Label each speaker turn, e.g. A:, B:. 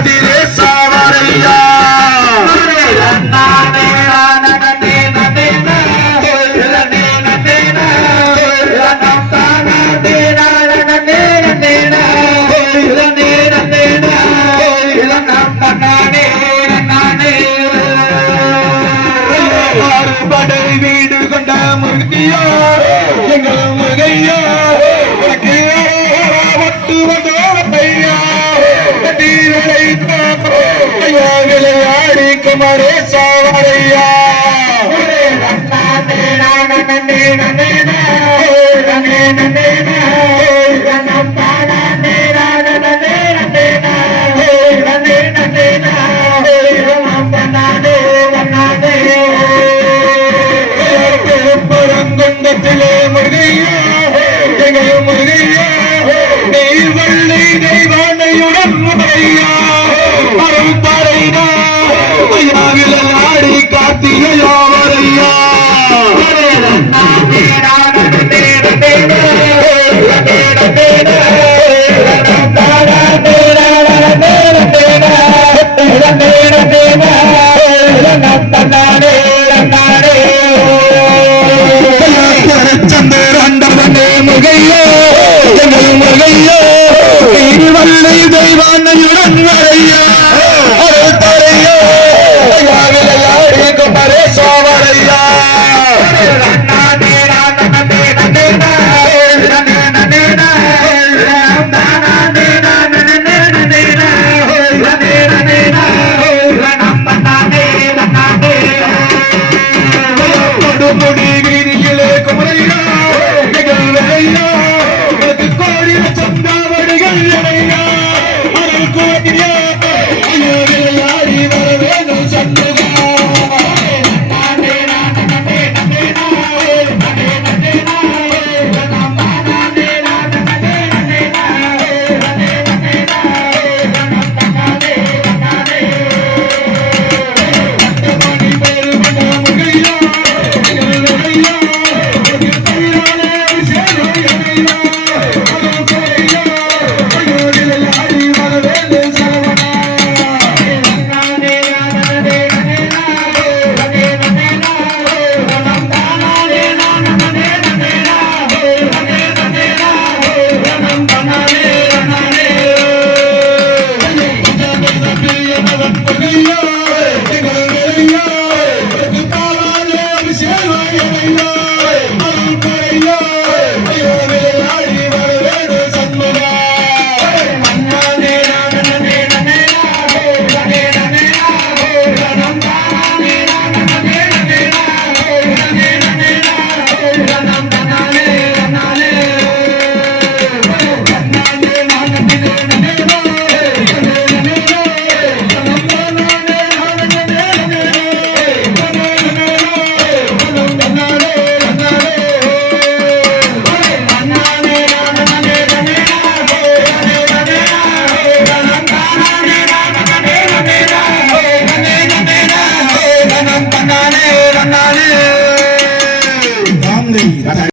A: கதிரே சாவரையா? வீடு கொண்ட முருகையா எங்கள் முருகையா. விளையாடி குமாரே சாவரையா diye yalvarıyor